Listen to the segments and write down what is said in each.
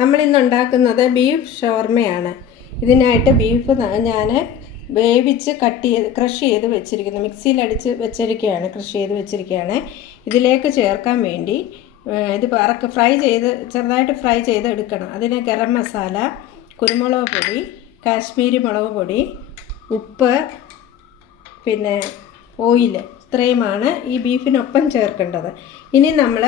നമ്മളിന്ന് ഉണ്ടാക്കുന്നത് ബീഫ് ഷവർമയാണ്. ഇതിനായിട്ട് ബീഫ് ഞാൻ വേവിച്ച് കട്ട് ചെയ്ത് ക്രഷ് ചെയ്ത് വെച്ചിരിക്കുന്നു. മിക്സിയിൽ അടിച്ച് വെച്ചിരിക്കുകയാണ് ക്രഷ് ചെയ്ത് വെച്ചിരിക്കുകയാണ് ഇതിലേക്ക് ചേർക്കാൻ വേണ്ടി ഇത് വറക്ക് ഫ്രൈ ചെയ്ത് ചെറുതായിട്ട് ഫ്രൈ ചെയ്ത് എടുക്കണം. അതിന് ഗരം മസാല കുരുമുളക് പൊടി കാശ്മീരി മുളക് പൊടി ഉപ്പ് പിന്നെ ഓയിൽ ഇത്രയുമാണ് ഈ ബീഫിനൊപ്പം ചേർക്കേണ്ടത്. ഇനി നമ്മൾ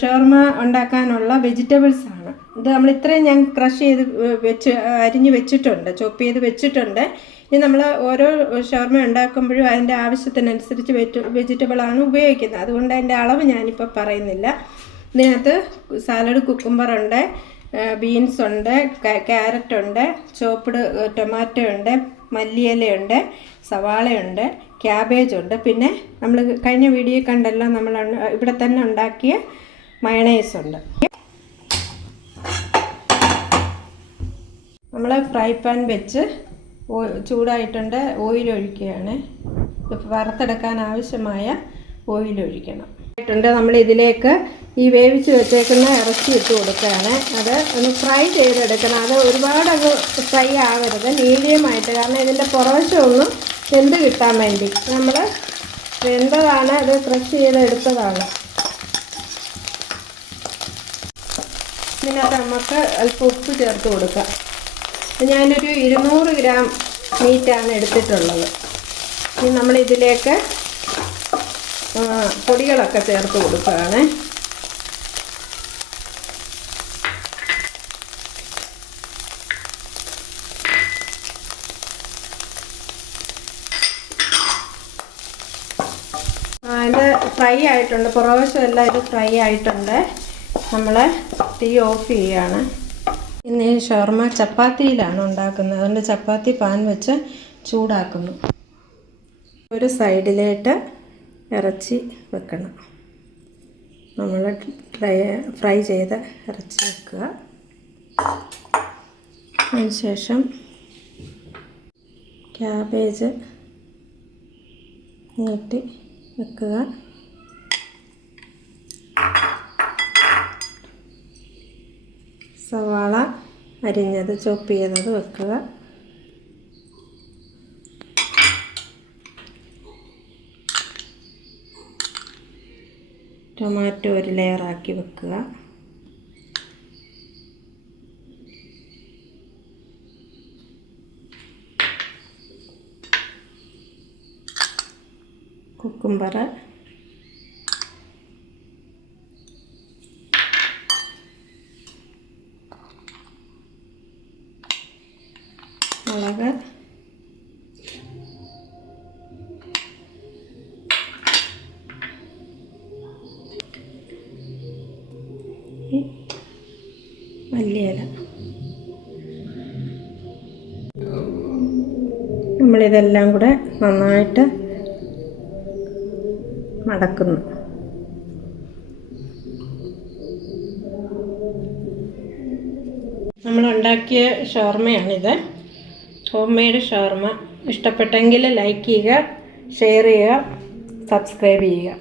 ഷവർമ ഉണ്ടാക്കാനുള്ള വെജിറ്റബിൾസ് ആണ്. ഇത് നമ്മൾ ഇത്രയും ഞാൻ ക്രഷ് ചെയ്ത് വെച്ച് അരിഞ്ഞ് വെച്ചിട്ടുണ്ട് ചോപ്പ് ചെയ്ത് വെച്ചിട്ടുണ്ട്. ഇനി നമ്മൾ ഓരോ ഷവർമ ഉണ്ടാക്കുമ്പോഴും അതിന്റെ ആവശ്യത്തിനനുസരിച്ച് വെറ്റ് വെജിറ്റബിളാണ് ഉപയോഗിക്കുന്നത്. അതുകൊണ്ട് അതിന്റെ അളവ് ഞാനിപ്പോൾ പറയുന്നില്ല. ഇതിനകത്ത് സാലഡ് കുക്കുംബറുണ്ട് ബീൻസ് ഉണ്ട് ക്യാരറ്റ് ഉണ്ട് ചോപ്പിട് ടൊമാറ്റോ ഉണ്ട് മല്ലിയിലയുണ്ട് സവാളയുണ്ട് ക്യാബേജ് ഉണ്ട് പിന്നെ നമ്മൾ കഴിഞ്ഞ വീഡിയോ കണ്ടല്ലോ നമ്മൾ ഇവിടെ തന്നെ ഉണ്ടാക്കിയ മയണൈസ് ഉണ്ട്. നമ്മൾ ഫ്രൈ പാൻ വെച്ച് ചൂടായിട്ടുണ്ട് ഓയിൽ ഒഴിക്കുകയാണ്. വറുത്തെടുക്കാൻ ആവശ്യമായ ഓയിൽ ഒഴിക്കണം. ആയിട്ടുണ്ട് നമ്മൾ ഇതിലേക്ക് ഈ വേവിച്ച് വെച്ചേക്കുന്ന ഇറച്ചി ഇട്ട് കൊടുക്കുകയാണ്. അത് ഒന്ന് ഫ്രൈ ചെയ്തെടുക്കണം. അത് ഒരുപാട് അങ്ങ് ഫ്രൈ ആവരുത്. മീഡിയമായിട്ട് കാരണം ഇതിന്റെ പുറവശമൊന്നും വെന്ത് കിട്ടാൻ വേണ്ടി. നമ്മൾ വെന്തതാണ്. അത് ക്രഷ് ചെയ്തെടുത്തതാണ്. ഇതിനകത്ത് നമുക്ക് അല്പം ഉപ്പ് ചേർത്ത് കൊടുക്കാം. ഞാനൊരു ഇരുന്നൂറ് ഗ്രാം മീറ്റാണ് എടുത്തിട്ടുള്ളത്. ഇനി ആ, പൊടികളൊക്കെ ചേർത്ത് കൊടുക്കുകയാണ്. ഇത് ഫ്രൈ ആയിട്ടുണ്ട്. പുറവശം എല്ലാം ഇത് ഫ്രൈ ആയിട്ടുണ്ട്. നമ്മൾ തീ ഓഫ് ചെയ്യുകയാണ് ഇന്ന് ഈ ഷവർമ ചപ്പാത്തിയിലാണ് ഉണ്ടാക്കുന്നത്. അതുകൊണ്ട് ചപ്പാത്തി പാൻ വെച്ച് ചൂടാക്കുന്നു. ഒരു സൈഡിലേട്ട് ഇറച്ചി വെക്കണം. നമ്മൾ ഡ്രൈ ഫ്രൈ ചെയ്ത ഇറച്ചി വെക്കുക. അതിനുശേഷം ക്യാബേജ് നീട്ടി വെക്കുക. സവാള അരിഞ്ഞത് ചോപ്പ് ചെയ്തത് വെക്കുക. ടൊമാറ്റോ ഒരു ലെയറാക്കി വെക്കുക. കുക്കുംബർ മുളക്. ഈ മല്ലിയില നമ്മളിതെല്ലാം കൂടെ നന്നായിട്ട് മടക്കുന്നു. നമ്മൾ ഉണ്ടാക്കിയ ഷവർമയാണിത്. Home made shawarma. ഇഷ്ടപ്പെട്ടെങ്കിൽ ലൈക്ക് ചെയ്യുക ഷെയർ ചെയ്യുക സബ്സ്ക്രൈബ് ചെയ്യുക.